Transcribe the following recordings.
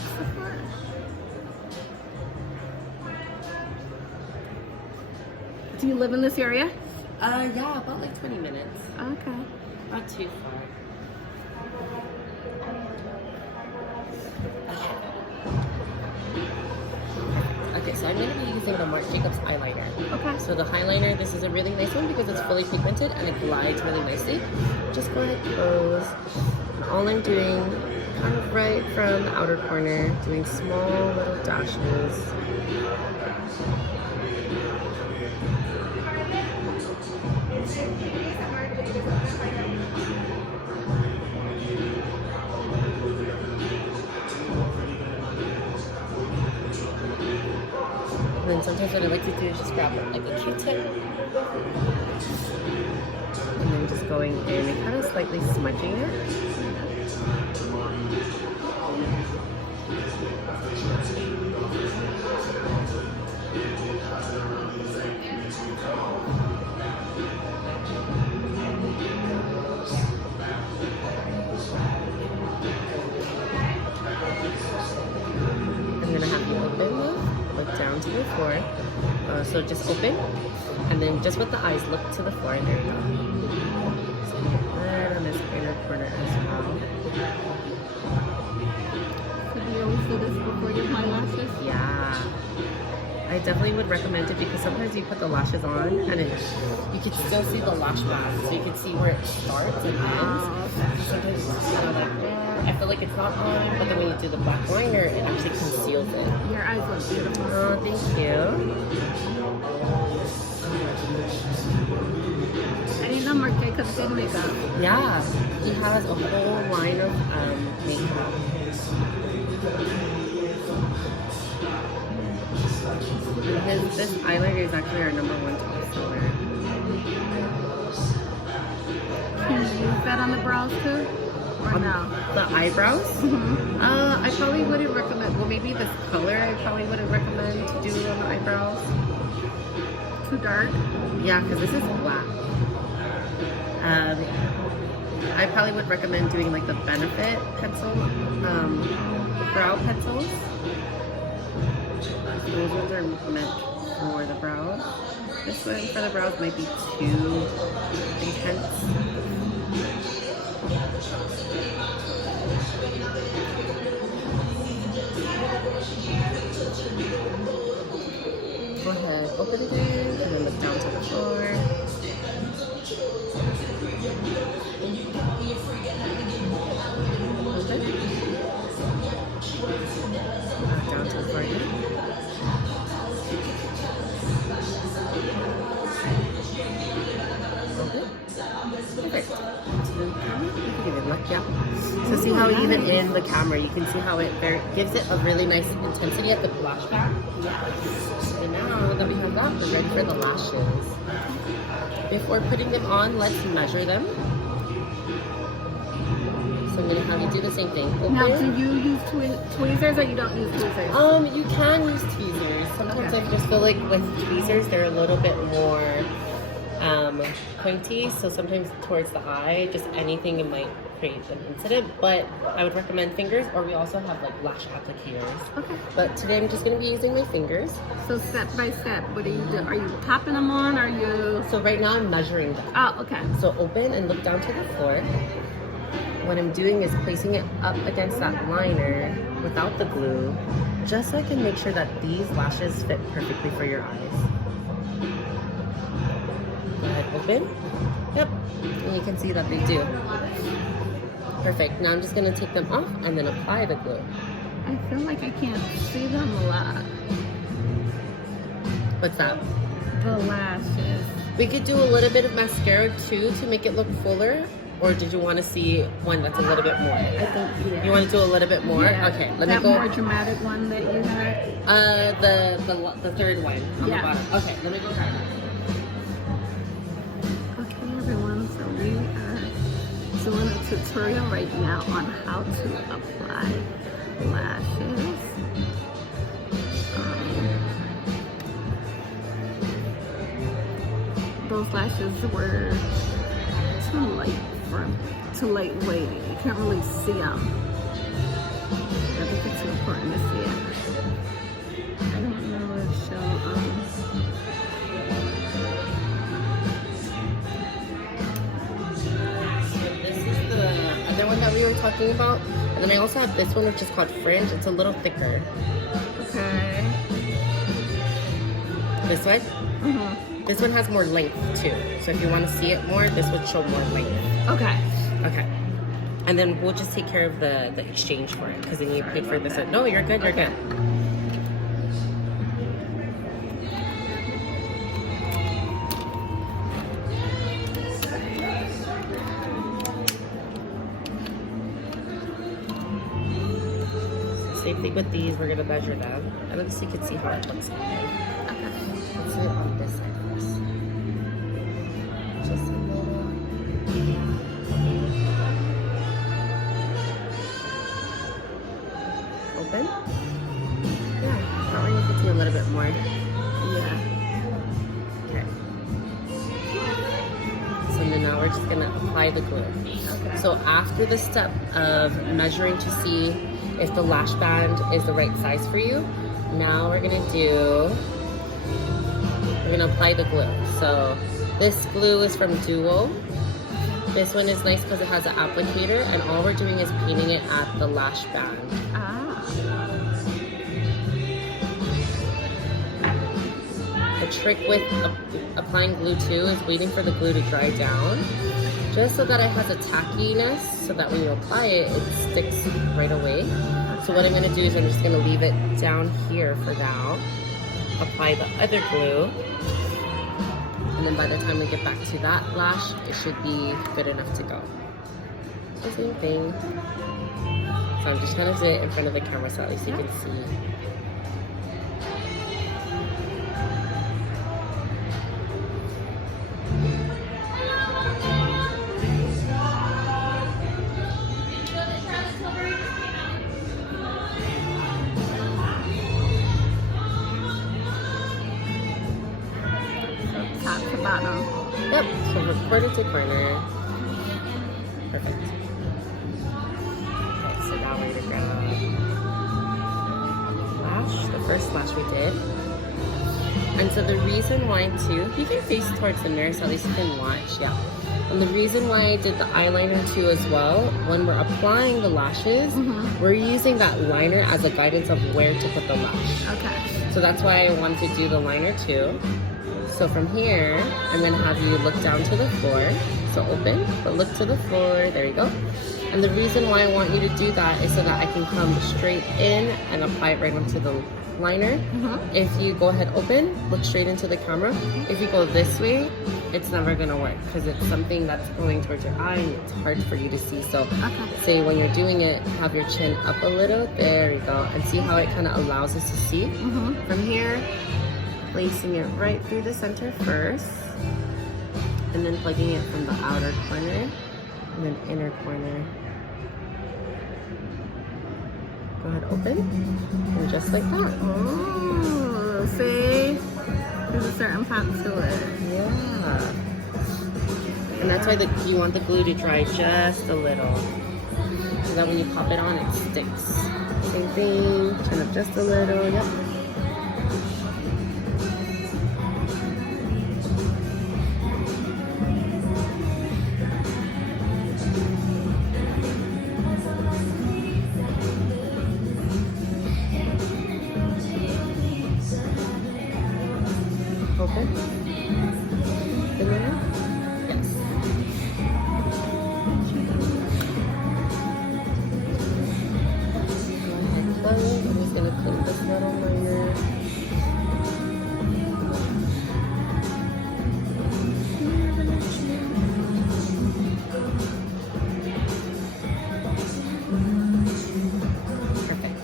Sephora. Do you live in this area? Yeah, about like 20 minutes. Okay. Not too far. Okay, so I'm going to be using the Marc Jacobs eyeliner. Okay. So the eyeliner, this is a really nice one because it's fully pigmented and it glides really nicely. Just go ahead, close. And all I'm doing, kind of right from the outer corner, doing small little dashes. And then sometimes what I like to do is just grab like a Q-tip. And then just going in and kind of slightly smudging it. I'm gonna have you open, look down to the floor. So just open, and then just with the eyes, look to the floor, and there you go. So right on this inner corner as well. So do you always do this before you apply lashes? Yeah. I definitely would recommend it because sometimes you put the lashes on and you can still see the lash band, so you can see where it starts and ends. Sometimes it's kind of like, I feel like it's not on, but then when you do the black liner, it actually conceals it. Your eyes look beautiful. Oh, thank you. I didn't know Marc Jacobs did makeup. Yeah, he has a whole line of makeup. This eyeliner is actually our #1 top seller. Can you use that on the brows too? Or no? The eyebrows? Mm-hmm. I probably wouldn't recommend, well maybe this color I probably wouldn't recommend to do on the eyebrows. Too dark? Yeah, because this is black. I probably would recommend doing like the Benefit pencil, brow pencils. Those ones are meant for the brows. This one for the brows might be too intense. Go ahead, open it again, and then look down to the floor. Open. Down to the floor again. Perfect. Yeah. So see how even in the camera you can see how it gives it a really nice intensity at the blush back. And now that we have that, we're ready for the lashes. Before putting them on, let's measure them. So I'm gonna have you do the same thing. Open. Now, do you use tweezers or you don't use tweezers? You can use tweezers. Sometimes I just feel like with tweezers they're a little bit more pointy, so sometimes towards the eye, just anything it might create an incident, but I would recommend fingers, or we also have like lash applicators. Okay. But today I'm just going to be using my fingers. So step by step, what do you do? Are you tapping them on, or are you... So right now I'm measuring them. Oh, okay. So open and look down to the floor. What I'm doing is placing it up against that liner without the glue, just so I can make sure that these lashes fit perfectly for your eyes. Go ahead, open. Yep, and you can see that they do. Perfect. Now I'm just going to take them off and then apply the glue. I feel like I can't see them a lot. What's that? The lashes. We could do a little bit of mascara too to make it look fuller. Or did you want to see one that's a little bit more? I think you want to do a little bit more. Yeah, okay, let me that go. more dramatic one that you had. The third one on the bottom. Okay, let me go try that. Okay, everyone. So we are doing a tutorial right now on how to apply lashes. Those lashes were too lightweight. You can't really see them. I think it's important. talking about. And then I also have this one, which is called Fringe. It's a little thicker. Okay. This one? This one has more length too. So if you want to see it more, this would show more length. Okay. Okay. And then we'll just take care of the exchange for it, because then you paid for this. No, you're good. You're good. Same thing with these. We're gonna measure them, and then so you can see how it looks. Okay. Let's do it on this side first. Just a little. Open. Yeah, that way you can see a little bit more. Yeah. Okay. So then now we're just gonna apply the glue. Okay. So after the step of measuring to see if the lash band is the right size for you, now we're gonna apply the glue. So this glue is from Duo. This one is nice because it has an applicator, and all we're doing is painting it at the lash band. The trick with applying glue too is waiting for the glue to dry down, just so that it has a tackiness, so that when you apply it, it sticks right away. So what I'm going to do is I'm just going to leave it down here for now, apply the other glue, and then by the time we get back to that lash, it should be good enough to go. So same thing. So I'm just trying to do it in front of the camera so at least you can see. Top to bottom. Yep, so from corner to corner. Perfect. Okay, so now we're gonna grab lash, the first lash we did. And so the reason why too, you can face towards the mirror so at least you can watch, yeah. And the reason why I did the eyeliner too as well, when we're applying the lashes, we're using that liner as a guidance of where to put the lash. Okay. So that's why I wanted to do the liner too. So from here, I'm gonna have you look down to the floor. So open, but look to the floor, there you go. And the reason why I want you to do that is so that I can come straight in and apply it right onto the liner. If you go ahead open, look straight into the camera. If you go this way, it's never gonna work because it's something that's going towards your eye and it's hard for you to see. So say when you're doing it, have your chin up a little, there you go. And see how it kind of allows us to see. From here, placing it right through the center first, and then plugging it from the outer corner and then inner corner. Go ahead, open, and just like that. Oh, see? There's a certain pop to it. Yeah. And that's why you want the glue to dry just a little, so that when you pop it on, it sticks. Same thing, turn up just a little, yep. Open. The mirror? Yes. Go ahead, close. I'm just going to clean this little liner. Perfect.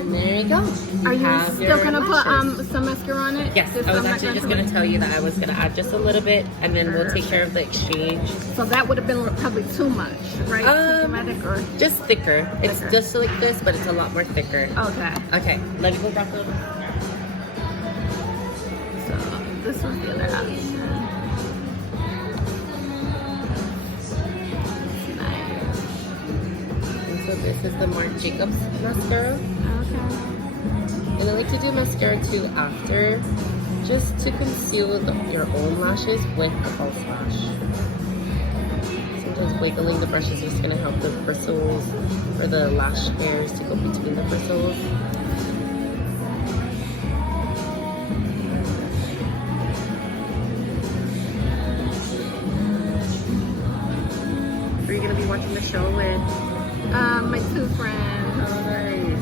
And there you go. Are you still gonna put some mascara on it? Yes, I was actually just gonna tell you that I was gonna add just a little bit, and then we'll take care of the exchange. So that would have been probably too much, right? Too dramatic, or just thicker. It's just like this, but it's a lot more thicker. okay. Okay, let me go back over. So this was the other option. Nice. And so this is the Marc Jacobs mascara. Okay. And I like to do mascara too after, just to conceal your own lashes with a false lash. So I'm because wiggling the brush is just gonna help the bristles or the lash hairs to go between the bristles. Are you gonna be watching the show with my two friends. Oh, nice.